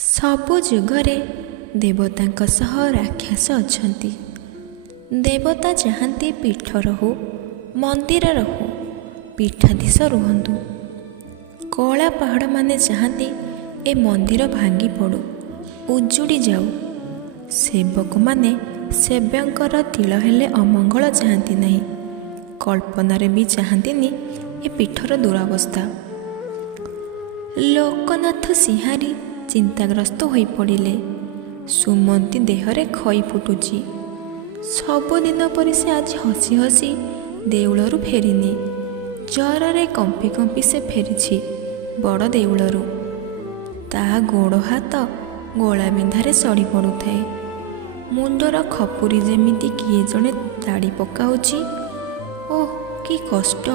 ସବୁ ଯୁଗରେ ଦେବତାଙ୍କ ସହ ରାକ୍ଷସ ଅଛନ୍ତି। ଦେବତା ଚାହାନ୍ତି ପୀଠ ରହୁ, ମନ୍ଦିର ରହୁ, ପୀଠାଧୀଶ ରୁହନ୍ତୁ। କଳା ପାହାଡ଼ମାନେ ଚାହାନ୍ତି ଏ ମନ୍ଦିର ଭାଙ୍ଗି ପଡ଼ୁ, ଉଜୁଡ଼ି ଯାଉ। ସେବକମାନେ ସେବ୍ୟଙ୍କର ତିଳ ହେଲେ ଅମଙ୍ଗଳ ଚାହାନ୍ତି ନାହିଁ। କଳ୍ପନାରେ ବି ଚାହାନ୍ତିନି ଏ ପୀଠର ଦୁରବସ୍ଥା। ଲୋକନାଥ ସିଂହାରୀ ଚିନ୍ତାଗ୍ରସ୍ତ ହୋଇପଡ଼ିଲେ। ସୁମନ୍ତୀ ଦେହରେ ଖଇ ଫୁଟୁଛି। ସବୁଦିନ ପରି ସେ ଆଜି ହସି ହସି ଦେଉଳରୁ ଫେରିନି। ଜ୍ୱରରେ କମ୍ପି କମ୍ପି ସେ ଫେରିଛି ବଡ଼ ଦେଉଳରୁ। ତା ଗୋଡ଼ ହାତ ଗୋଳାବିନ୍ଧାରେ ସଢ଼ି ପଡ଼ୁଥାଏ। ମୁଣ୍ଡର ଖପୁରି ଯେମିତି କିଏ ଜଣେ ତାଡ଼ି ପକାଉଛି। ଓଃ, କି କଷ୍ଟ!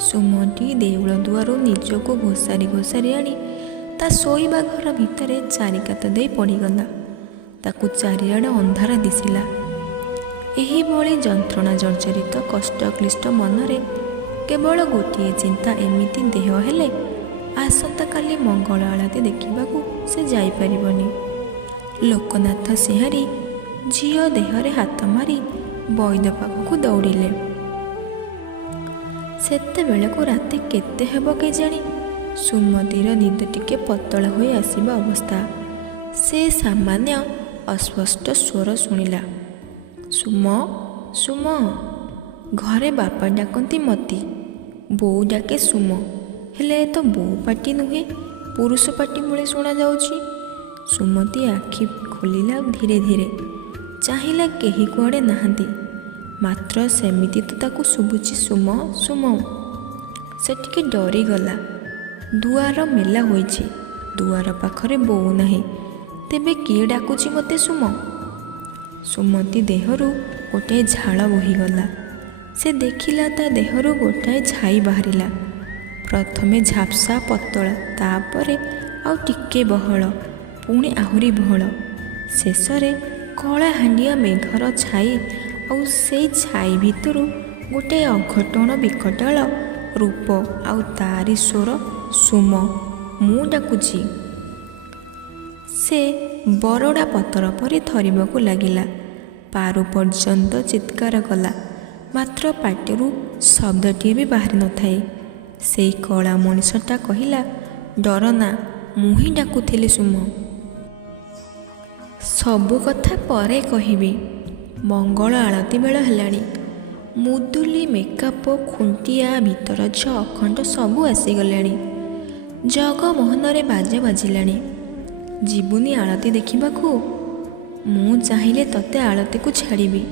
ସୁମନ୍ତୀ ଦେଉଳ ଦୁଆରୁ ନିଜକୁ ଘୋଷାରି ଘୋଷାରି ଆଣି ତା ଶୋଇବା ଘର ଭିତରେ ଚାରିକାତ ଦେଇ ପଡ଼ିଗଲା। ତାକୁ ଚାରିଆଡ଼ ଅନ୍ଧାର ଦିଶିଲା। ଏହିଭଳି ଯନ୍ତ୍ରଣା ଜର୍ଜରିତ କଷ୍ଟକ୍ଳିଷ୍ଟ ମନରେ କେବଳ ଗୋଟିଏ ଚିନ୍ତା, ଏମିତି ଦେହ ହେଲେ ଆସନ୍ତାକାଲି ମଙ୍ଗଳ ଆଳତି ଦେଖିବାକୁ ସେ ଯାଇପାରିବନି। ଲୋକନାଥ ସିଂହାରୀ ଝିଅ ଦେହରେ ହାତ ମାରି ବୈଦ ପାଖକୁ ଦୌଡ଼ିଲେ। ସେତେବେଳକୁ ରାତି କେତେ ହେବ କେଜାଣି? ସୁମତୀର ନିଦ ଟିକେ ପତଳା ହୋଇ ଆସିବା ଅବସ୍ଥା। ସେ ସାମାନ୍ୟ ଅସ୍ପଷ୍ଟ ସ୍ୱର ଶୁଣିଲା, ସୁମ, ସୁମ। ଘରେ ବାପା ଡାକନ୍ତି ମତି, ବୋଉ ଡାକେ ସୁମ। ହେଲେ ଏ ତ ବୋଉ ପାଟି ନୁହେଁ, ପୁରୁଷ ପାଟି ଭଳି ଶୁଣାଯାଉଛି। ସୁମତୀ ଆଖି ଖୋଲିଲା ଧୀରେ ଧୀରେ। ଚାହିଁଲା, କେହି କୁଆଡ଼େ ନାହାନ୍ତି। ମାତ୍ର ସେମିତି ତ ତାକୁ ଶୁଭୁଛି ସୁମ, ସୁମ। ସେ ଟିକେ ଡରିଗଲା। ଦୁଆର ମେଲା ହୋଇଛି, ଦୁଆର ପାଖରେ ବୋଉ ନାହିଁ। ତେବେ କିଏ ଡାକୁଛି ମୋତେ ସୁମ? ସୁମତୀ ଦେହରୁ ଗୋଟାଏ ଝାଳ ବୋହିଗଲା। ସେ ଦେଖିଲା ତା ଦେହରୁ ଗୋଟାଏ ଛାଇ ବାହାରିଲା। ପ୍ରଥମେ ଝାପ୍ସା ପତଳା, ତାପରେ ଆଉ ଟିକେ ବହଳ, ପୁଣି ଆହୁରି ବହଳ, ଶେଷରେ କଳାହାଣ୍ଡିଆ ମେଘର ଛାଇ। ଆଉ ସେଇ ଛାଇ ଭିତରୁ ଗୋଟାଏ ଅଘଟଣ ବିକଟାଳ ରୂପ, ଆଉ ତାରି ସ୍ୱର, ସୁମ, ମୁଁ ଡାକୁଛି। ସେ ବରଡ଼ା ପତର ପରି ଥରିବାକୁ ଲାଗିଲା। ପାରୁ ପର୍ଯ୍ୟନ୍ତ ଚିତ୍କାର କଲା, ମାତ୍ର ପାଟିରୁ ଶବ୍ଦଟିଏ ବି ବାହାରି ନଥାଏ। ସେଇ କଳା ମଣିଷଟା କହିଲା, ଡରନା, ମୁଁ ହିଁ ଡାକୁଥିଲି ସୁମ। ସବୁ କଥା ପରେ କହିବି। ମଙ୍ଗଳ ଆଳତି ବେଳ ହେଲାଣି। ମୁଦୁଲି, ମେକାପ, ଖୁଣ୍ଟିଆ, ଭିତରଛ, ଅଖଣ୍ଡ ସବୁ ଆସିଗଲେଣି। ଜଗମୋହନରେ ବାଜା ବାଜିଲାଣି। ଯିବୁନି ଆଳତି ଦେଖିବାକୁ? ମୁଁ ଚାହିଁଲେ ତତେ ଆଳତିକୁ ଛାଡ଼ିବି।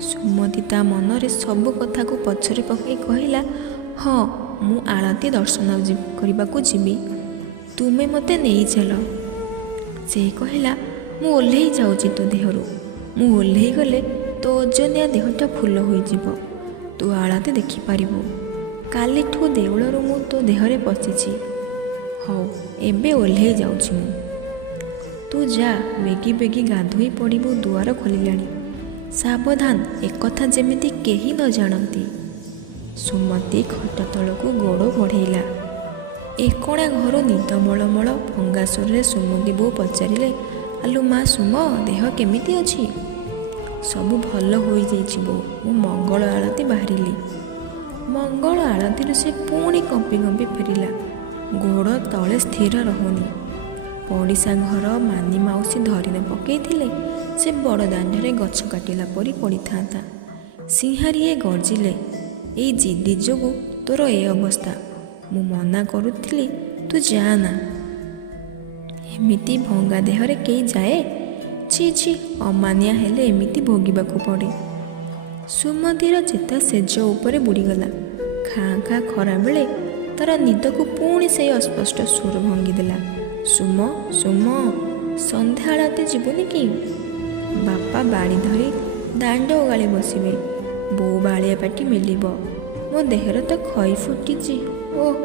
ସୁମତୀ ତା ମନରେ ସବୁ କଥାକୁ ପଛରେ ପକାଇ କହିଲା, ହଁ, ମୁଁ ଆଳତି ଦର୍ଶନ କରିବାକୁ ଯିବି। ତୁମେ ମୋତେ ନେଇ ଚାଲ। ସେ କହିଲା, ମୁଁ ଓହ୍ଲେଇ ଯାଉଛି ତୋ ଦେହରୁ। ମୁଁ ଓହ୍ଲେଇ ଗଲେ ତୋ ଓଜନିଆ ଦେହଟା ଫୁଲ ହୋଇଯିବ। ତୁ ଆଳତି ଦେଖିପାରିବୁ। କାଲିଠୁ ଦେଉଳରୁ ମୁଁ ତୋ ଦେହରେ ପଶିଛି। ହଉ, ଏବେ ଓହ୍ଲେଇ ଯାଉଛି ମୁଁ। ତୁ ଯା, ବେଗି ବେଗି ଗାଧୋଇ ପଡ଼ିବୁ, ଦୁଆର ଖୋଲିଲାଣି। ସାବଧାନ, ଏକଥା ଯେମିତି କେହି ନ ଜାଣନ୍ତି। ସୁମତୀ ଖଟ ତଳକୁ ଗୋଡ଼ ବଢ଼େଇଲା। ଏକଣା ଘରୁ ନିଦ ମଳମଳ ଭଙ୍ଗା ସ୍ୱରରେ ସୁମତୀ ବୋଉ ପଚାରିଲେ, ଆଲୋ ମା ସୁମ, ଦେହ କେମିତି ଅଛି? ସବୁ ଭଲ ହୋଇଯାଇଛି ବୋଉ, ମୁଁ ମଙ୍ଗଳ ଆଳତି ବାହାରିଲି। ମଙ୍ଗଳ ଆଳତିରୁ ସେ ପୁଣି କମ୍ପି କମ୍ପି ଫେରିଲା। ଗୋଡ଼ ତଳେ ସ୍ଥିର ରହୁନି। ପଡ଼ିଶା ଘର ମାନି ମାଉସୀ ଧରି ନ ପକେଇଥିଲେ ସେ ବଡ଼ ଦାଣ୍ଡରେ ଗଛ କାଟିଲା ପରି ପଡ଼ିଥାନ୍ତା। ସିଂହାରୀଏ ଗର୍ଜିଲେ, ଏଇ ଜିଦି ଯୋଗୁଁ ତୋର ଏ ଅବସ୍ଥା। ମୁଁ ମନା କରୁଥିଲି ତୁ ଯାଆନା। ଏମିତି ଭଙ୍ଗା ଦେହରେ କେହି ଯାଏ? ଛି ଛି, ଅମାନିଆ ହେଲେ ଏମିତି ଭୋଗିବାକୁ ପଡ଼େ। ସୁମତୀର ଚେତା ସେଜ ଉପରେ ବୁଡ଼ିଗଲା। ଖାଁ ଖାଁ ଖରାବେଳେ ତାର ନିଦକୁ ପୁଣି ସେଇ ଅସ୍ପଷ୍ଟ ସ୍ୱର ଭାଙ୍ଗିଦେଲା, ସୁମ, ସୁମ। ସନ୍ଧ୍ୟା ଆଳତି ଯିବୁନି କି? ବାପା ବାଡ଼ି ଧରି ଦାଣ୍ଡ ଓଗାଳି ବସିବେ। ବୋଉ ବାଳିଆ ପାଟି ମେଲିବ। ମୋ ଦେହରେ ତ ଖଇ ଫୁଟିଛି। ଓଃ,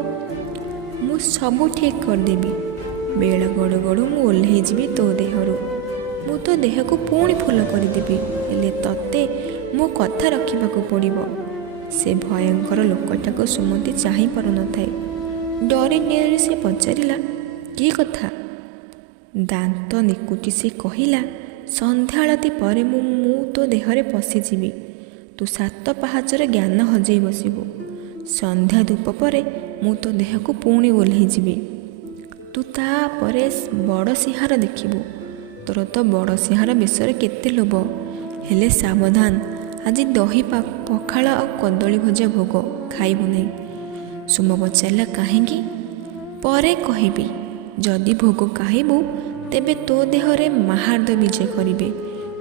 ମୁଁ ସବୁ ଠିକ୍ କରିଦେବି। ବେଳ ଗଡ଼ୁ ଗଡ଼ୁ ମୁଁ ଓହ୍ଲେଇ ଯିବି ତୋ ଦେହରୁ। ମୁଁ ତୋ ଦେହକୁ ପୁଣି ଫୁଲ କରିଦେବି। ହେଲେ ତତେ ମୋ କଥା ରଖିବାକୁ ପଡ଼ିବ। ସେ ଭୟଙ୍କର ଲୋକଟାକୁ ସୁମତୀ ଚାହିଁ ପାରୁନଥାଏ। ଡରି ଡରି ସେ ପଚାରିଲା, କି କଥା? ଦାନ୍ତ ନିକୁଟି ସେ କହିଲା, ସନ୍ଧ୍ୟା ଆଳତି ପରେ ମୁଁ ତୋ ଦେହରେ ପଶିଯିବି। ତୁ 7 ପାହାଚରେ ଜ୍ଞାନ ହଜେଇ ବସିବୁ। ସନ୍ଧ୍ୟା ଧୂପ ପରେ ମୁଁ ତୋ ଦେହକୁ ପୁଣି ଓହ୍ଲେଇଯିବି। ତୁ ତାପରେ ବଡ଼ ସିଂହାର ଦେଖିବୁ। ତୋର ତ ବଡ଼ ସିଂହାର ବିଷୟରେ କେତେ ଲୋଭ। ହେଲେ ସାବଧାନ, ଆଜି ଦହି ପଖାଳ ଆଉ କଦଳୀ ଭଜା ଭୋଗ ଖାଇବୁ ନାହିଁ। ସୁମ ପଚାରିଲା, କାହିଁକି? ପରେ କହିବି। ଯଦି ଭୋଗ ଖାଇବୁ ତେବେ ତୋ ଦେହରେ ମାହାର୍ଦ ବିଜେ କରିବେ।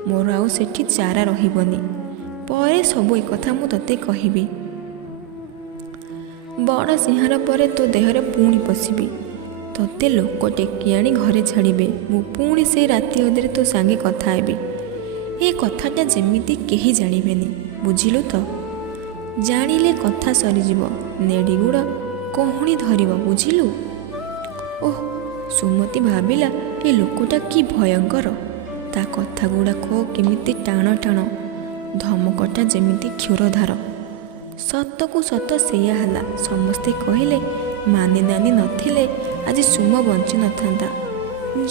ମୋର ଆଉ ସେଠି ଚାରା ରହିବନି। ପରେ ସବୁ ଏକଥା ମୁଁ ତୋତେ କହିବି। ବଡ଼ ସିଂହାର ପରେ ତୋ ଦେହରେ ପୁଣି ପଶିବି। ତୋତେ ଲୋକ ଟେକି ଆଣି ଘରେ ଛାଡ଼ିବେ। ମୁଁ ପୁଣି ସେଇ ରାତି ଅଧରେ ତୋ ସାଙ୍ଗେ କଥା ହେବି। ଏ କଥାଟା ଯେମିତି କେହି ଜାଣିବେନି, ବୁଝିଲୁ ତ? ଜାଣିଲେ କଥା ସରିଯିବ, ନେଡ଼ିଗୁଡ଼ କହୁଣି ଧରିବ, ବୁଝିଲୁ? ଓଃ, ସୁମତି ଭାବିଲା, ଏ ଲୋକଟା କି ଭୟଙ୍କର। ତା କଥା ଗୁଡ଼ାକ କେମିତି ଟାଣ ଟାଣ, ଧମକଟା ଯେମିତି କ୍ଷୁରଧାର। ସତକୁ ସତ ସେଇଆ ହେଲା। ସମସ୍ତେ କହିଲେ, ମାନି ନାନି ନଥିଲେ ଆଜି ସୁମ ବଞ୍ଚି ନଥାନ୍ତା।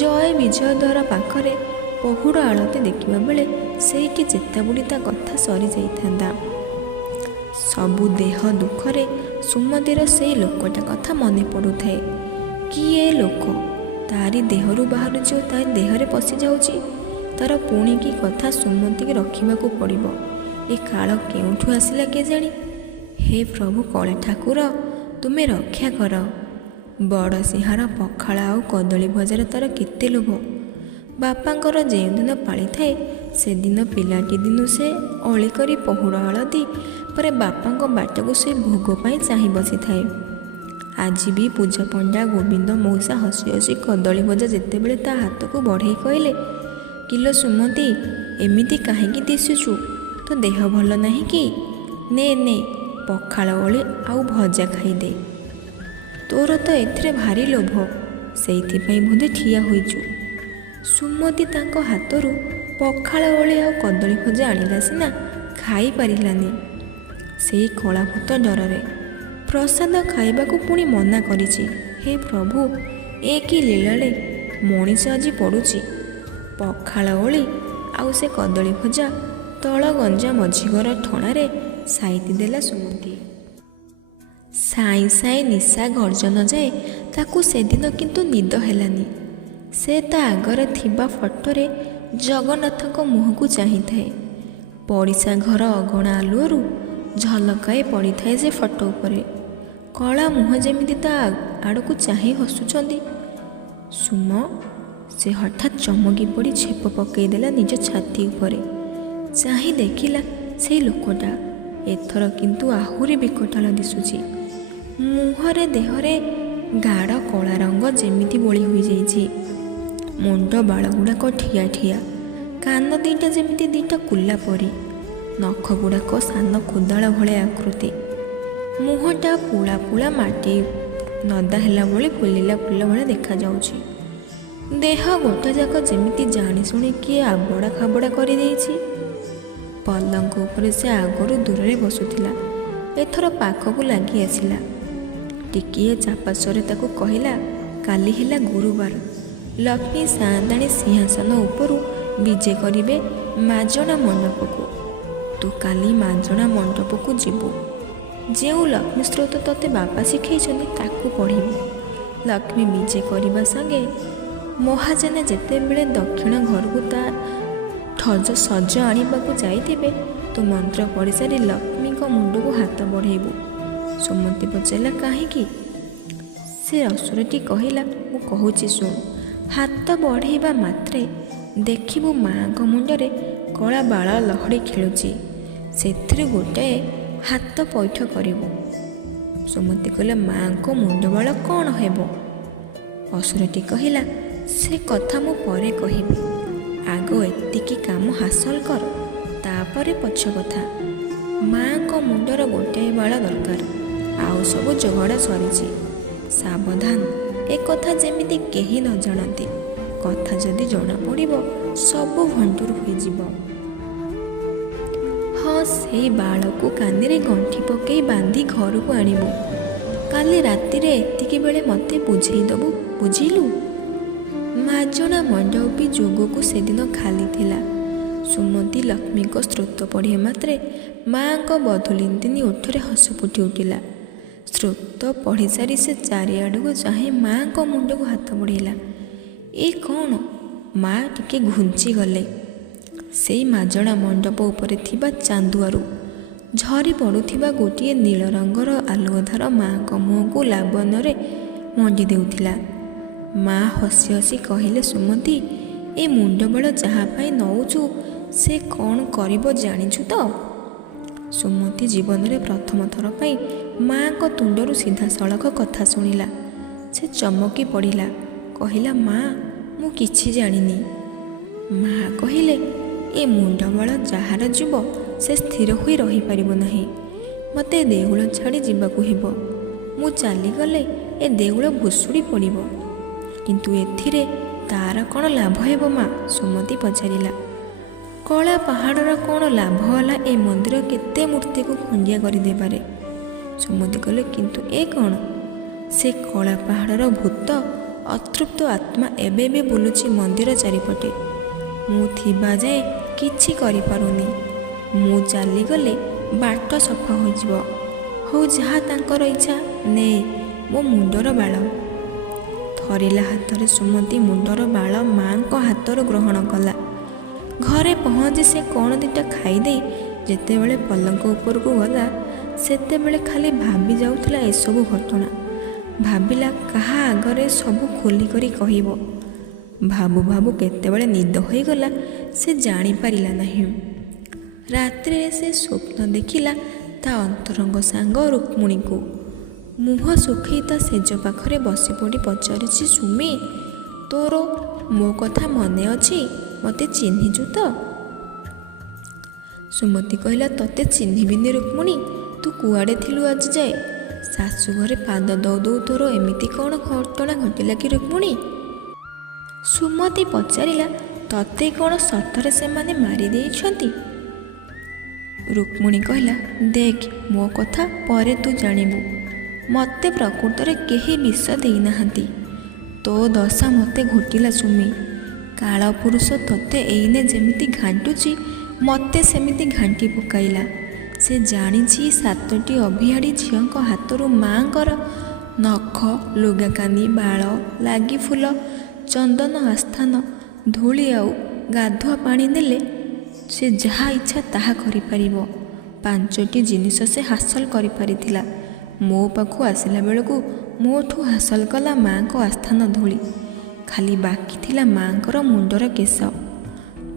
ଜୟ ବିଜୟ ଦ୍ୱାର ପାଖରେ ପହୁଡ଼ ଆଳତି ଦେଖିବା ବେଳେ ସେଇଠି ଚେତାବୁଡ଼ି ତା କଥା ସରିଯାଇଥାନ୍ତା। ସବୁ ଦେହ ଦୁଃଖରେ ସୁମତିର ସେଇ ଲୋକଟା କଥା ମନେ ପଡ଼ୁଥାଏ। କିଏ ଲୋକ? ତାରି ଦେହରୁ ବାହାରୁଛି ଓ ତା ଦେହରେ ପଶିଯାଉଛି। ତାର ପୁଣି କି କଥା ସୁମତିକି ରଖିବାକୁ ପଡ଼ିବ। ଏ କାଳ କେଉଁଠୁ ଆସିଲା କେଜାଣି? ହେ ପ୍ରଭୁ କଳେ ଠାକୁର, ତୁମେ ରକ୍ଷା କର। ବଡ଼ ସିଂହାର ପଖାଳ ଆଉ କଦଳୀ ଭଜାରେ ତାର କେତେ ଲୋଭ। ବାପାଙ୍କର ଯେଉଁଦିନ ପାଳିଥାଏ ସେଦିନ ପିଲାଟି ଦିନୁ ସେ ଅଳି କରି ପହୁଡ଼ ଆଳତି ପରେ ବାପାଙ୍କ ବାଟକୁ ସେ ଭୋଗ ପାଇଁ ଚାହିଁ ବସିଥାଏ। ଆଜି ବି ପୂଜା ପଣ୍ଡା ଗୋବିନ୍ଦ ମଉସା ହସି ହସି କଦଳୀ ଭଜା ଯେତେବେଳେ ତା ହାତକୁ ବଢ଼େଇ କହିଲେ, କିଲୋ ସୁମତି, ଏମିତି କାହିଁକି ଦିଶୁଛୁ? ତୋ ଦେହ ଭଲ ନାହିଁ କି? ନେ ନେ ପଖାଳ ଓଳି ଆଉ ଭଜା ଖାଇଦେ। ତୋର ତ ଏଥିରେ ଭାରି ଲୋଭ, ସେଇଥିପାଇଁ ବୋଧେ ଠିଆ ହୋଇଛୁ। ସୁମତି ତାଙ୍କ ହାତରୁ ପଖାଳ ଓଳି ଆଉ କଦଳୀ ଭଜା ଆଣିଲା ସିନା, ଖାଇପାରିଲାନି। ସେଇ କଳାଭୂତ ଡରରେ ପ୍ରସାଦ ଖାଇବାକୁ ପୁଣି ମନା କରିଛି। ହେ ପ୍ରଭୁ, ଏ କି ଲୀଳାରେ ମଣିଷ ଆଜି ପଡ଼ୁଛି। ପଖାଳ ଓଳି ଆଉ ସେ କଦଳୀ ଭଜା ତଳ ଗଞ୍ଜା ମଝିଘର ଠଣାରେ ସାଇତି ଦେଲା ସୁମତି। ସାଇଁ ସାଇଁ ନିଶା ଗର୍ଜନ ଯାଏ ତାକୁ ସେଦିନ କିନ୍ତୁ ନିଦ ହେଲାନି। ସେ ତା ଆଗରେ ଥିବା ଫଟୋରେ ଜଗନ୍ନାଥଙ୍କ ମୁହଁକୁ ଚାହିଁଥାଏ। ପଡ଼ିଶା ଘର ଅଗଣା ଆଲୁଅରୁ ଝଲକାଏ ପଡ଼ିଥାଏ ସେ ଫଟୋ ଉପରେ। କଳା ମୁହଁ ଯେମିତି ତା ଆଡ଼କୁ ଚାହିଁ ହସୁଛନ୍ତି। ସୁମ, ସେ ହଠାତ୍ ଚମକି ପଡ଼ି ଛେପ ପକାଇଦେଲା ନିଜ ଛାତି ଉପରେ। ଚାହିଁ ଦେଖିଲା ସେଇ ଲୋକଟା ଏଥର କିନ୍ତୁ ଆହୁରି ବିକଟାଳ ଦିଶୁଛି। ମୁହଁରେ ଦେହରେ ଗାଢ଼ କଳା ରଙ୍ଗ ଯେମିତି ବୋଳି ହୋଇଯାଇଛି। ମୁଣ୍ଡ ବାଳଗୁଡ଼ାକ ଠିଆ ଠିଆ, କାନ ଦିଟା ଯେମିତି ଦିଟା କୁଲା ପରି, ନଖ ଗୁଡ଼ାକ ସାନ କୋଦାଳ ଭଳିଆ ଆକୃତି। ମୁହଁଟା ପୁଳା ପୁଳା ମାଟି ନଦା ହେଲା ଭଳି ଫୁଲିଲା ଫୁଲ ଭଳିଆ ଦେଖାଯାଉଛି। ଦେହ ଗୋଟାଯାକ ଯେମିତି ଜାଣିଶୁଣି କିଏ ଆବଡ଼ା ଖାବଡ଼ା କରିଦେଇଛି। ପଲଙ୍କ ଉପରେ ସେ ଆଗରୁ ଦୂରରେ ବସୁଥିଲା, ଏଥର ପାଖକୁ ଲାଗି ଆସିଲା। ଟିକିଏ ଚାପାସ୍ୱରେ ତାକୁ କହିଲା, କାଲି ହେଲା ଗୁରୁବାର। ଲକ୍ଷ୍ମୀ ସାଆନ୍ତାଣୀ ସିଂହାସନ ଉପରୁ ବିଜେ କରିବେ ମାଜଣା ମଣ୍ଡପକୁ। ତୁ କାଲି ମାଜଣା ମଣ୍ଡପକୁ ଯିବୁ। ଯେଉଁ ଲକ୍ଷ୍ମୀ ସ୍ରୋତ ତୋତେ ବାପା ଶିଖେଇଛନ୍ତି ତାକୁ ପଢ଼ିବୁ। ଲକ୍ଷ୍ମୀ ବିଜେ କରିବା ସାଙ୍ଗେ ମହାଜନ ଯେତେବେଳେ ଦକ୍ଷିଣ ଘରକୁ ତା ସଜ ଆଣିବାକୁ ଯାଇଥିବେ, ତୁ ମନ୍ତ୍ର ପଢ଼ିସାରି ଲକ୍ଷ୍ମୀଙ୍କ ମୁଣ୍ଡକୁ ହାତ ବଢ଼େଇବୁ। ସୁମତି ପଚାରିଲା, କାହିଁକି? ସେ ଅସୁରଟି କହିଲା, ମୁଁ କହୁଛି ଶୁଣ। ହାତ ବଢ଼େଇବା ମାତ୍ରେ ଦେଖିବୁ ମାଆଙ୍କ ମୁଣ୍ଡରେ କଳା ବାଳ ଲହଡ଼ି ଖେଳୁଛି। ସେଥିରୁ ଗୋଟାଏ ହାତ ପୈଠ କରିବୁ। ସୁମତି କହିଲା, ମାଆଙ୍କ ମୁଣ୍ଡ ବାଳ କ'ଣ ହେବ? ଅସୁରଟି କହିଲା, ସେ କଥା ମୁଁ ପରେ କହିବି। ଆଗ ଏତିକି କାମ ହାସଲ କର, ତାପରେ ପଛ କଥା। ମାଆଙ୍କ ମୁଣ୍ଡର ଗୋଟାଏ ବାଳ ଦରକାର, ଆଉ ସବୁ ଯୋଗାଡ଼ ସରିଛି। ସାବଧାନ, ଏ କଥା ଯେମିତି କେହି ନ ଜାଣନ୍ତି। କଥା ଯଦି ଜଣାପଡ଼ିବ ସବୁ ଭଣ୍ଡୁର ହୋଇଯିବ। ହଁ, ସେଇ ବାଳକୁ କାନିରେ ଗଣ୍ଠି ପକାଇ ବାନ୍ଧି ଘରକୁ ଆଣିବୁ। କାଲି ରାତିରେ ଏତିକି ବେଳେ ମୋତେ ବୁଝେଇ ଦେବୁ, ବୁଝିଲୁ? ମାଜଣା ମଣ୍ଡପ ବି ଯୋଗକୁ ସେଦିନ ଖାଲି ଥିଲା। ସୁମତି ଲକ୍ଷ୍ମୀଙ୍କ ସ୍ରୋତ ପଢ଼ିବା ମାତ୍ରେ ମାଆଙ୍କ ବଧୂଲିନ୍ଦିନୀ ଓଠରେ ହସ ଫୁଟି ଉଠିଲା। ସ୍ରୋତ ପଢ଼ିସାରି ସେ ଚାରିଆଡ଼କୁ ଚାହିଁ ମାଆଙ୍କ ମୁଣ୍ଡକୁ ହାତ ବଢ଼େଇଲା। ଏ କ'ଣ? ମା ଟିକେ ଘୁଞ୍ଚି ଗଲେ। ସେଇ ମାଜଣା ମଣ୍ଡପ ଉପରେ ଥିବା ଚାନ୍ଦୁଆରୁ ଝରି ପଡ଼ୁଥିବା ଗୋଟିଏ ନୀଳ ରଙ୍ଗର ଆଲୁଅଧାର ମାଆଙ୍କ ମୁହଁକୁ ଲାବଣ୍ୟରେ ମଣ୍ଡି ଦେଉଥିଲା। ମା ହସି ହସି କହିଲେ, ସୁମତି, ଏ ମୁଣ୍ଡବାଳ ଯାହା ପାଇଁ ନେଉଛୁ ସେ କ'ଣ କରିବ ଜାଣିଛୁ ତ? ସୁମତି ଜୀବନରେ ପ୍ରଥମ ଥର ପାଇଁ ମାଆଙ୍କ ତୁଣ୍ଡରୁ ସିଧାସଳଖ କଥା ଶୁଣିଲା। ସେ ଚମକି ପଡ଼ିଲା। କହିଲା, ମା, ମୁଁ କିଛି ଜାଣିନି। ମା କହିଲେ, ଏ ମୁଣ୍ଡବାଳ ଯାହାର ଯିବ ସେ ସ୍ଥିର ହୋଇ ରହିପାରିବ ନାହିଁ। ମୋତେ ଦେଉଳ ଛାଡ଼ି ଯିବାକୁ ହେବ। ମୁଁ ଚାଲିଗଲେ ଏ ଦେଉଳ ଭୁଷୁଡ଼ି ପଡ଼ିବ। କିନ୍ତୁ ଏଥିରେ ତାର କ'ଣ ଲାଭ ହେବ ମା? ସୁମତି ପଚାରିଲା। କଳା ପାହାଡ଼ର କ'ଣ ଲାଭ ହେଲା ଏ ମନ୍ଦିର କେତେ ମୂର୍ତ୍ତିକୁ ଖଣ୍ଡିଆ କରିଦେବାରେ? ସୁମତି କହିଲେ, କିନ୍ତୁ ଏ କ'ଣ? ସେ କଳା ପାହାଡ଼ର ଭୂତ ଅତୃପ୍ତ ଆତ୍ମା ଏବେ ବି ବୁଲୁଛି ମନ୍ଦିର ଚାରିପଟେ। ମୁଁ ଥିବା ଯାଏ କିଛି କରିପାରୁନି। ମୁଁ ଚାଲିଗଲେ ବାଟ ସଫା ହୋଇଯିବ। ହଉ, ଯାହା ତାଙ୍କର ଇଚ୍ଛା, ନେ ମୋ ମୁଣ୍ଡର ବାଳ। ଥରିଲା ହାତରେ ସୁମତି ମୁଣ୍ଡର ବାଳ ମାଆଙ୍କ ହାତରୁ ଗ୍ରହଣ କଲା। ଘରେ ପହଞ୍ଚି ସେ କ'ଣ ଦିଟା ଖାଇଦେଇ ଯେତେବେଳେ ପଲଙ୍କ ଉପରକୁ ଗଲା ସେତେବେଳେ ଖାଲି ଭାବି ଯାଉଥିଲା ଏସବୁ ଘଟଣା। ଭାବିଲା କାହା ଆଗରେ ସବୁ ଖୋଲି କରି କହିବ। ଭାବୁ ଭାବୁ କେତେବେଳେ ନିଦ ହୋଇଗଲା ସେ ଜାଣିପାରିଲା ନାହିଁ। ରାତ୍ରିରେ ସେ ସ୍ୱପ୍ନ ଦେଖିଲା ତା ଅନ୍ତରଙ୍ଗ ସାଙ୍ଗ ରୁକ୍ମିଣୀକୁ। ମୁହଁ ଶୁଖେଇ ତା ସେଜ ପାଖରେ ବସି ପଡ଼ି ପଚାରିଛି, ସୁମି, ତୋର ମୋ କଥା ମନେ ଅଛି? ମୋତେ ଚିହ୍ନିଛୁ ତ? ସୁମତି କହିଲା, ତତେ ଚିହ୍ନିବିନି ରୁକ୍ମିଣୀ? ତୁ କୁଆଡ଼େ ଥିଲୁ ଆଜି ଯାଏ? ଶାଶୁ ଘରେ ପାଦ ଦଉ ଦଉ ତୋର ଏମିତି କ'ଣ ଘଟଣା ଘଟିଲା କି ରୁକ୍ମିଣୀ? ସୁମତି ପଚାରିଲା, ତତେ କ'ଣ ସତରେ ସେମାନେ ମାରି ଦେଇଛନ୍ତି? ରୁକ୍ମିଣୀ କହିଲା, ଦେଖ, ମୋ କଥା ପରେ ତୁ ଜାଣିବୁ। ମୋତେ ପ୍ରକୃତରେ କେହି ବିଷ ଦେଇନାହାନ୍ତି। ତୋ ଦଶା ମୋତେ ଘୋଟିଲା ସୁମି। କାଳପୁରୁଷ ତତେ ଏଇନେ ଯେମିତି ଘାଣ୍ଟୁଛି ମୋତେ ସେମିତି ଘାଣ୍ଟି ପକାଇଲା। ସେ ଜାଣିଛି 7ଟି ଅଭିଆଡ଼ି ଝିଅଙ୍କ ହାତରୁ ମାଆଙ୍କର ନଖ, ଲୁଗାକାନି, ବାଳ, ଲାଗି ଫୁଲ, ଚନ୍ଦନ ଆସ୍ଥାନ, ଧୂଳି ଆଉ ଗାଧୁଆ ପାଣି ନେଲେ ସେ ଯାହା ଇଚ୍ଛା ତାହା କରିପାରିବ। 5ଟି ଜିନିଷ ସେ ହାସଲ କରିପାରିଥିଲା। ମୋ ପାଖକୁ ଆସିଲା ବେଳକୁ ମୋଠୁ ହାସଲ କଲା ମାଆଙ୍କ ଆସ୍ଥାନ ଧୂଳି। ଖାଲି ବାକି ଥିଲା ମାଆଙ୍କର ମୁଣ୍ଡର କେଶ।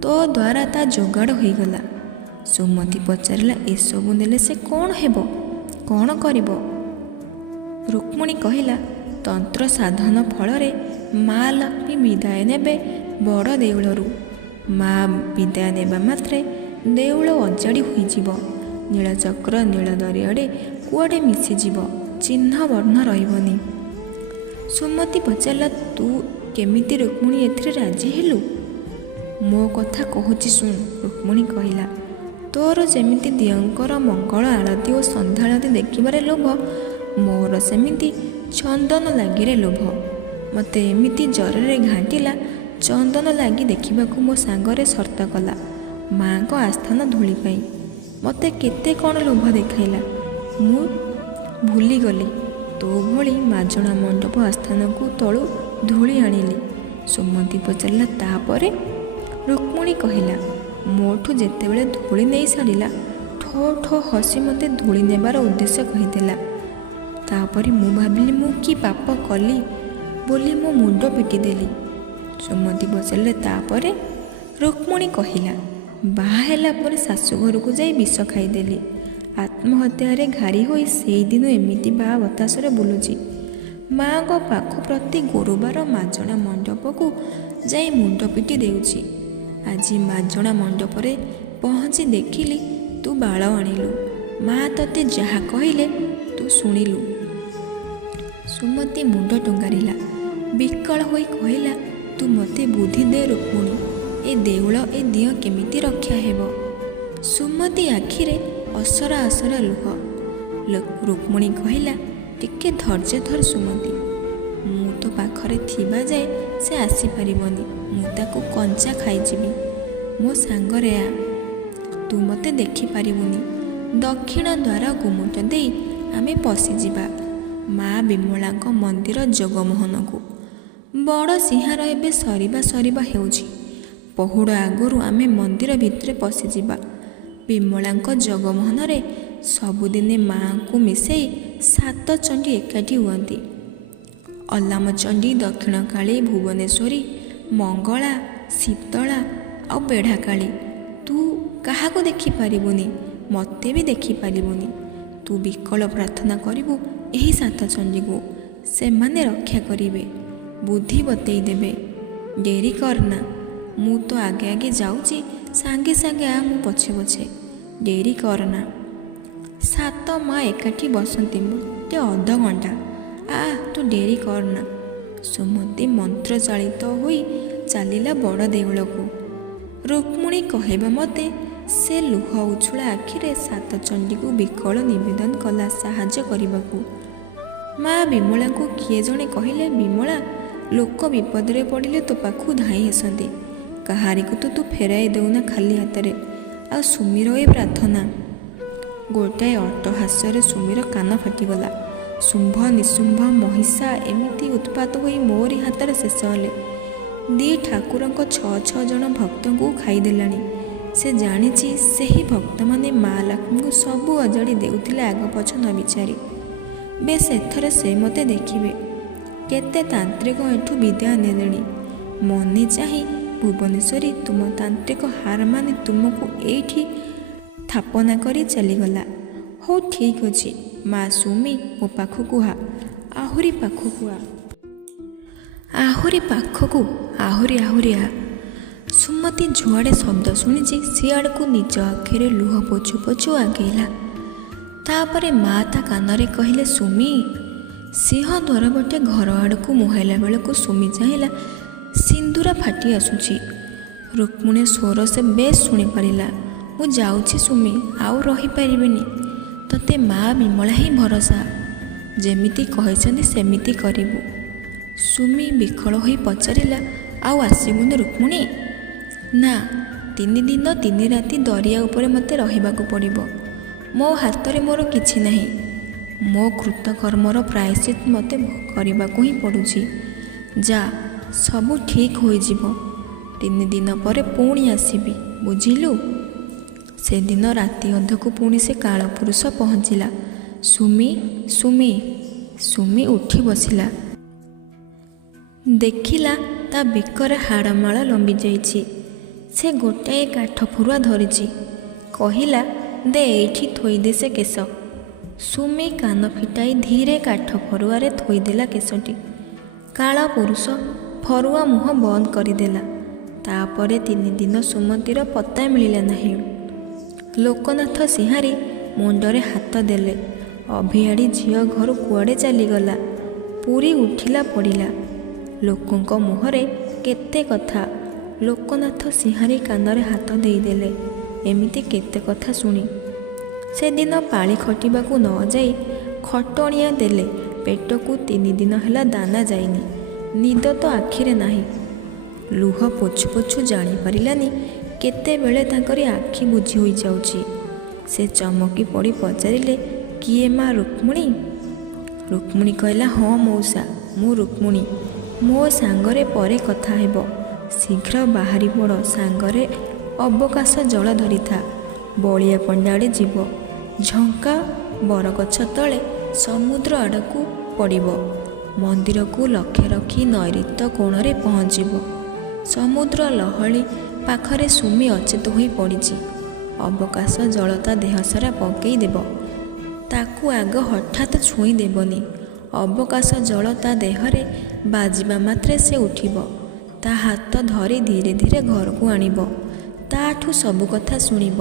ତୋ ଦ୍ୱାରା ତା ଯୋଗାଡ଼ ହୋଇଗଲା। ସୁମତି ପଚାରିଲା, ଏସବୁ ନେଲେ ସେ କ'ଣ ହେବ? କ'ଣ କରିବ? ରୁକ୍ମିଣୀ କହିଲା, ତନ୍ତ୍ର ସାଧନ ଫଳରେ ମା ଲକ୍ଷ୍ମୀ ବିଦାୟ ନେବେ ବଡ଼ ଦେଉଳରୁ। ମା ବିଦାୟ ନେବା ମାତ୍ରେ ଦେଉଳ ଅଜାଡ଼ି ହୋଇଯିବ। ନୀଳଚକ୍ର ନୀଳ ଦରିଆଡ଼େ କୁଆଡ଼େ ମିଶିଯିବ। ଚିହ୍ନ ବର୍ଣ୍ଣ ରହିବନି। ସୁମତି ପଚାରିଲା, ତୁ କେମିତି ରୁକ୍ମିଣୀ ଏଥିରେ ରାଜି ହେଲୁ? ମୋ କଥା କହୁଛି ଶୁଣ। ରୁକ୍ମିଣୀ କହିଲା, ତୋର ଯେମିତି ଦିଅଙ୍କର ମଙ୍ଗଳ ଆଳତୀ ଓ ସନ୍ଧ୍ୟା ଆଳତୀ ଦେଖିବାରେ ଲୋଭ, ମୋର ସେମିତି ଚନ୍ଦନ ଲାଗିରେ ଲୋଭ। ମୋତେ ଏମିତି ଜ୍ୱରରେ ଘାଣ୍ଟିଲା, ଚନ୍ଦନ ଲାଗି ଦେଖିବାକୁ ମୋ ସାଙ୍ଗରେ ସର୍ତ୍ତ କଲା ମାଆଙ୍କ ଆସ୍ଥାନ ଧୂଳି ପାଇଁ। ମୋତେ କେତେ କ'ଣ ଲୋଭ ଦେଖାଇଲା। ମୁଁ ଭୁଲିଗଲି। ତୋ ଭଳି ମାଜଣା ମଣ୍ଡପ ଆସ୍ଥାନକୁ ତଳୁ ଧୂଳି ଆଣିଲି। ସୁମତି ପଚାରିଲା, ତାପରେ? ରୁକ୍ମିଣୀ କହିଲା, ମୋଠୁ ଯେତେବେଳେ ଧୂଳି ନେଇ ସାରିଲା ଠୋ ଠୋ ହସି ମୋତେ ଧୂଳି ନେବାର ଉଦ୍ଦେଶ୍ୟ କହିଦେଲା। ତାପରେ ମୁଁ ଭାବିଲି ମୁଁ କି ପାପ କଲି ବୋଲି ମୋ ମୁଣ୍ଡ ପିଟିଦେଲି। ସୁମତି ପଚାରିଲେ, ତାପରେ? ରୁକ୍ମିଣୀ କହିଲା, ବାହା ହେଲା ପରେ ଶାଶୁଘରକୁ ଯାଇ ବିଷ ଖାଇଦେଲି। ଆତ୍ମହତ୍ୟାରେ ଘାରି ହୋଇ ସେଇଦିନ ଏମିତି ବା ବତାସରେ ବୁଲୁଛି। ମାଆଙ୍କ ପାଖ ପ୍ରତି ଗୁରୁବାର ମାଜଣା ମଣ୍ଡପକୁ ଯାଇ ମୁଣ୍ଡ ପିଟି ଦେଉଛି। ଆଜି ମାଜଣା ମଣ୍ଡପରେ ପହଞ୍ଚି ଦେଖିଲି ତୁ ବାଳ ଆଣିଲୁ। ମା ତତେ ଯାହା କହିଲେ ତୁ ଶୁଣିଲୁ। ସୁମତି ମୁଣ୍ଡ ଟୁଙ୍ଗାରିଲା। ବିକଳ ହୋଇ କହିଲା, ତୁ ମୋତେ ବୁଦ୍ଧି ଦେ ରୁକ୍ମିଣୀ। ଏ ଦେଉଳ ଏ ଦିଅ କେମିତି ରକ୍ଷା ହେବ? ସୁମତି ଆଖିରେ ଅସରା ଅସରା ଲୁହ। ରୁକ୍ମିଣୀ କହିଲା, ଟିକେ ଧୈର୍ଯ୍ୟ ଧର ସୁମତି। ମୁଁ ତୋ ପାଖରେ ଥିବା ଯାଏ ସେ ଆସିପାରିବନି। ମୁଁ ତାକୁ କଞ୍ଚା ଖାଇଯିବି। ମୋ ସାଙ୍ଗରେ ଆ। ତୁ ମୋତେ ଦେଖିପାରିବୁନି। ଦକ୍ଷିଣ ଦ୍ୱାର ଗୁମୁଟ ଦେଇ ଆମେ ପଶିଯିବା ମା ବିମଳାଙ୍କ ମନ୍ଦିର ଜଗମୋହନକୁ। ବଡ଼ ସିଂହାର ଏବେ ସରିବା ହେଉଛି। ପହୁଡ଼ ଆଗରୁ ଆମେ ମନ୍ଦିର ଭିତରେ ପଶିଯିବା। ବିମଳାଙ୍କ ଜଗମୋହନରେ ସବୁଦିନେ ମା'ଙ୍କୁ ମିଶାଇ 7 ଚଣ୍ଡୀ ଏକାଠି ହୁଅନ୍ତି। ଅଲାମଚଣ୍ଡୀ, ଦକ୍ଷିଣକାଳୀ, ଭୁବନେଶ୍ୱରୀ, ମଙ୍ଗଳା, ଶୀତଳା ଆଉ ବେଢ଼ାକାଳୀ। ତୁ କାହାକୁ ଦେଖିପାରିବୁନି, ମୋତେ ବି ଦେଖିପାରିବୁନି। ତୁ ବିକଳ ପ୍ରାର୍ଥନା କରିବୁ ଏହି 7 ଚଣ୍ଡୀକୁ। ସେମାନେ ରକ୍ଷା କରିବେ, ବୁଦ୍ଧି ବତେଇ ଦେବେ। ଡେରି କରନା। ମୁଁ ତ ଆଗେ ଆଗେ ଯାଉଛି, ସାଙ୍ଗେ ସାଙ୍ଗେ ଆ ମୁଁ ପଛେ ପଛେ। ଡେରି କରନା। 7 ମା ଏକାଠି ବସନ୍ତି ମୋତେ ଅଧଘଣ୍ଟା। ଆ ତୁ ଡେରି କରନା। ସୁମତି ମନ୍ତ୍ରଚାଳିତ ହୋଇ ଚାଲିଲା ବଡ଼ ଦେଉଳକୁ। ରୁକ୍ମିଣୀ କହିବା ମତେ ସେ ଲୁହ ଉଛୁଳା ଆଖିରେ 7 ଚଣ୍ଡୀକୁ ବିକଳ ନିବେଦନ କଲା ସାହାଯ୍ୟ କରିବାକୁ। ମା ବିମଳାଙ୍କୁ କିଏ ଜଣେ କହିଲେ, ବିମଳା, ଲୋକ ବିପଦରେ ପଡ଼ିଲେ ତୋ ପାଖକୁ ଧାଇଁ ଆସନ୍ତି। କାହାରିକୁ ତୁ ଫେରାଇ ଦେଉନା ଖାଲି ହାତରେ। ଆଉ ସୁମିର ଏ ପ୍ରାର୍ଥନା। ଗୋଟାଏ ଅଟ୍ଟହାସ୍ୟରେ ସୁମିର କାନ ଫାଟିଗଲା। ଶୁମ୍ଭ, ନିଶୁମ୍ଭ, ମହିଷା ଏମିତି ଉତ୍ପାତ ହୋଇ ମୋରି ହାତରେ ଶେଷ ହେଲେ। 2 ଠାକୁରଙ୍କ 6 ଜଣ ଭକ୍ତଙ୍କୁ ଖାଇଦେଲାଣି। ସେ ଜାଣିଛି ସେହି ଭକ୍ତମାନେ ମା ଲକ୍ଷ୍ମୀଙ୍କୁ ସବୁ ଅଜାଡ଼ି ଦେଉଥିଲେ ଆଗ ପଛ ନ ବିଚାରି। ବେଶ ଏଥର ସେ ମୋତେ ଦେଖିବେ। କେତେ ତାନ୍ତ୍ରିକ ଏଠୁ ବିଦାୟ ନେଲେଣି। ମନେ ଚାହିଁ ଭୁବନେଶ୍ୱରୀ ତୁମ ତାନ୍ତ୍ରିକ ହାର ମାନି ତୁମକୁ ଏଇଠି ଥାପନା କରି ଚାଲିଗଲା। ହଉ ଠିକ୍ ଅଛି ମା ସୁମି, ମୋ ପାଖକୁ ଆ। ଆହୁରି ପାଖକୁ ଆ। ଆହୁରି ପାଖକୁ, ଆହୁରି ଆ। ସୁମତି ଯୁଆଡ଼େ ଶବ୍ଦ ଶୁଣିଛି ସିଆଡ଼କୁ ନିଜ ଆଖିରେ ଲୁହ ପୋଛୁ ପୋଛୁ ଆଗେଇଲା। ତାପରେ ମା ତା କାନରେ କହିଲେ, ସୁମି। ସିଂହ ଦ୍ୱାର ପଟେ ଘର ଆଡ଼କୁ ମୁହାଁଇଲା ବେଳକୁ ସୁମି ଚାହିଁଲା। ସିନ୍ଦୁର ଫାଟି ଆସୁଛି। ରୁକ୍ମିଣୀ ସ୍ୱର ସେ ବେଶ୍ ଶୁଣିପାରିଲା। ମୁଁ ଯାଉଛି ସୁମି, ଆଉ ରହିପାରିବିନି। ତତେ ମା ବିମଳା ହିଁ ଭରସା। ଯେମିତି କହିଛନ୍ତି ସେମିତି କରିବୁ। ସୁମି ବିକଳ ହୋଇ ପଚାରିଲା, ଆଉ ଆସିବୁନି ରୁକ୍ମିଣୀ? ନା, 3 ଦିନ 3 ରାତି ଦରିଆ ଉପରେ ମୋତେ ରହିବାକୁ ପଡ଼ିବ। ମୋ ହାତରେ ମୋର କିଛି ନାହିଁ। ମୋ କୃତକର୍ମର ପ୍ରାୟଶ୍ଚିତ ମୋତେ କରିବାକୁ ହିଁ ପଡ଼ୁଛି। ଯା, ସବୁ ଠିକ୍ ହୋଇଯିବ। 3 ଦିନ ପରେ ପୁଣି ଆସିବି, ବୁଝିଲୁ? ସେଦିନ ରାତି ଅଧକୁ ପୁଣି ସେ କାଳପୁରୁଷ ପହଞ୍ଚିଲା। ସୁମି, ସୁମି। ସୁମି ଉଠି ବସିଲା। ଦେଖିଲା ତା ବେକରେ ହାଡ଼ମାଳ ଲମ୍ବି ଯାଇଛି। ସେ ଗୋଟାଏ କାଠ ଫରୁଆ ଧରିଛି। କହିଲା, ଦେ ଏଇଠି ଥୋଇଦେ ସେ କେଶ। ସୁମି କାନ ଫିଟାଇ ଧୀରେ କାଠ ଫରୁଆରେ ଥୋଇଦେଲା କେଶଟି। କାଳପୁରୁଷ ଫରୁଆ ମୁହଁ ବନ୍ଦ କରିଦେଲା। ତାପରେ 3 ଦିନ ସୁମତିର ପତା ମିଳିଲା ନାହିଁ। ଲୋକନାଥ ସିଂହାରୀ ମୁଣ୍ଡରେ ହାତ ଦେଲେ। ଅଭିଆଡ଼ି ଝିଅ ଘରୁ କୁଆଡ଼େ ଚାଲିଗଲା। ପୁରୀ ଉଠିଲା ପଡ଼ିଲା। ଲୋକଙ୍କ ମୁହଁରେ କେତେ କଥା। ଲୋକନାଥ ସିଂହାରୀ କାନରେ ହାତ ଦେଇଦେଲେ। ଏମିତି କେତେ କଥା ଶୁଣି ସେଦିନ ପାଳି ଖଟିବାକୁ ନ ଯାଇ ଖଟଣିଆ ଦେଲେ ପେଟକୁ। 3 ଦିନ ହେଲା ଦାନା ଯାଇନି। ନିଦ ତ ଆଖିରେ ନାହିଁ। ଲୁହ ପୋଛୁ ପୋଛୁ ଜାଣିପାରିଲାନି କେତେବେଳେ ତାଙ୍କରି ଆଖି ବୁଜି ହୋଇଯାଉଛି। ସେ ଚମକି ପଡ଼ି ପଚାରିଲେ, କିଏ ମା ରୁକ୍ମିଣୀ? ରୁକ୍ମିଣୀ କହିଲା, ହଁ ମଉସା, ମୁଁ ରୁକ୍ମିଣୀ। ମୋ ସାଙ୍ଗରେ ପରେ କଥା ହେବ। ଶୀଘ୍ର ବାହାରି ପଡ଼। ସାଙ୍ଗରେ ଅବକାଶ ଜଳ ଧରିଥା। ବଳିଆ ପଣ୍ଡା ଆଡ଼େ ଯିବ। ଝଙ୍କା ବରଗଛ ତଳେ ସମୁଦ୍ର ଆଡ଼କୁ ପଡ଼ିବ। ମନ୍ଦିରକୁ ଲକ୍ଷ୍ୟ ରଖି ନୈଋତ୍ୟ କୋଣରେ ପହଞ୍ଚିବ। ସମୁଦ୍ର ଲହଡ଼ି ପାଖରେ ସୁମି ଅଚେତ ହୋଇ ପଡ଼ିଛି। ଅବକାଶ ଜଳ ତା ଦେହ ସାରା ପକାଇ ଦେବ। ତାକୁ ଆଗ ହଠାତ୍ ଛୁଇଁ ଦେବନି। ଅବକାଶ ଜଳ ତା ଦେହରେ ବାଜିବା ମାତ୍ରେ ସେ ଉଠିବ। ତା ହାତ ଧରି ଧୀରେ ଧୀରେ ଘରକୁ ଆଣିବ। ତାଠୁ ସବୁ କଥା ଶୁଣିବ।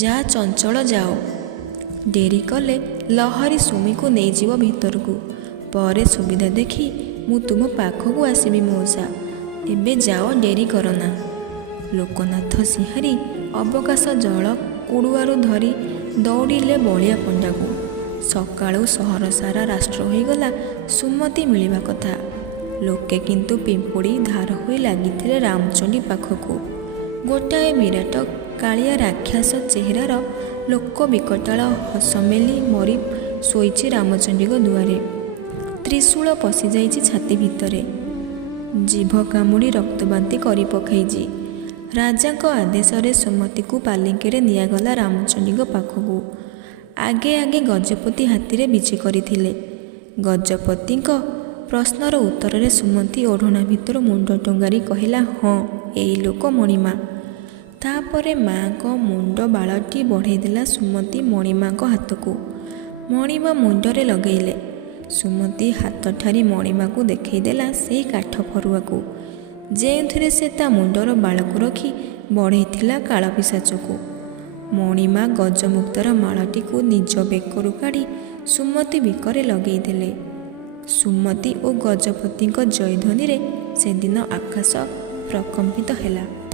ଯା ଚଞ୍ଚଳ ଯାଅ। ଡେରି କଲେ ଲହରୀ ସୁମିକୁ ନେଇଯିବ ଭିତରକୁ। ପରେ ସୁବିଧା ଦେଖି ମୁଁ ତୁମ ପାଖକୁ ଆସିବି ମଉସା। ଏବେ ଯାଅ, ଡେରି କରନା। ଲୋକନାଥ ସିଂହାରୀ ଅବକାଶ ଜଳ କୁଡ଼ୁଆରୁ ଧରି ଦୌଡ଼ିଲେ ବଳିଆ ପଣ୍ଡାକୁ। ସକାଳୁ ସହର ସାରା ରାଷ୍ଟ୍ର ହୋଇଗଲା ସୁମତି ମିଳିବା କଥା। ଲୋକେ କିନ୍ତୁ ପିମ୍ପୁଡ଼ି ଧାର ହୋଇ ଲାଗିଥିଲେ ରାମଚଣ୍ଡୀ ପାଖକୁ। ଗୋଟାଏ ବିରାଟ କାଳିଆ ରାକ୍ଷସ ଚେହେରାର ଲୋକ ବିକଟାଳ ହସ ମେଲି ମରି ଶୋଇଛି ରାମଚଣ୍ଡୀଙ୍କ ଦୁଆରେ। ତ୍ରିଶୂଳ ପଶିଯାଇଛି ଛାତି ଭିତରେ, ଜିଭ କାମୁଡ଼ି ରକ୍ତବାନ୍ତି କରି ପକାଇଛି। ରାଜାଙ୍କ ଆଦେଶରେ ସୁମତିକୁ ପାଲିଙ୍କିରେ ନିଆଗଲା ରାମଚଣ୍ଡୀଙ୍କ ପାଖକୁ। ଆଗେ ଆଗେ ଗଜପତି ହାତୀରେ ବିଜେ କରିଥିଲେ। ଗଜପତିଙ୍କ ପ୍ରଶ୍ନର ଉତ୍ତରରେ ସୁମତି ଓଢ଼ଣା ଭିତରୁ ମୁଣ୍ଡ ଟୁଙ୍ଗାରି କହିଲା, ହଁ, ଏଇ ଲୋକ ମଣିମା। ତାପରେ ମା'ଙ୍କ ମୁଣ୍ଡ ବାଳଟି ବଢ଼େଇ ଦେଲା ସୁମତି ମଣିମାଙ୍କ ହାତକୁ। ମଣିମା ମୁଣ୍ଡରେ ଲଗେଇଲେ। ସୁମତି ହାତ ଠାରି ମଣିମାକୁ ଦେଖେଇ ଦେଲା ସେଇ କାଠ ଫରୁଆକୁ, ଯେଉଁଥିରେ ସେ ତା ମୁଣ୍ଡର ବାଳକୁ ରଖି ବଢ଼େଇଥିଲା କାଳପିଶାଚକୁ। ମଣିମା ଗଜମୁକ୍ତାର ମାଳଟିକୁ ନିଜ ବେକରୁ କାଢ଼ି ସୁମତି ବେକରେ ଲଗେଇ ଦେଲେ। ସୁମତି ଓ ଗଜପତିଙ୍କ ଜୟଧ୍ୱନିରେ ସେଦିନ ଆକାଶ ପ୍ରକମ୍ପିତ ହେଲା।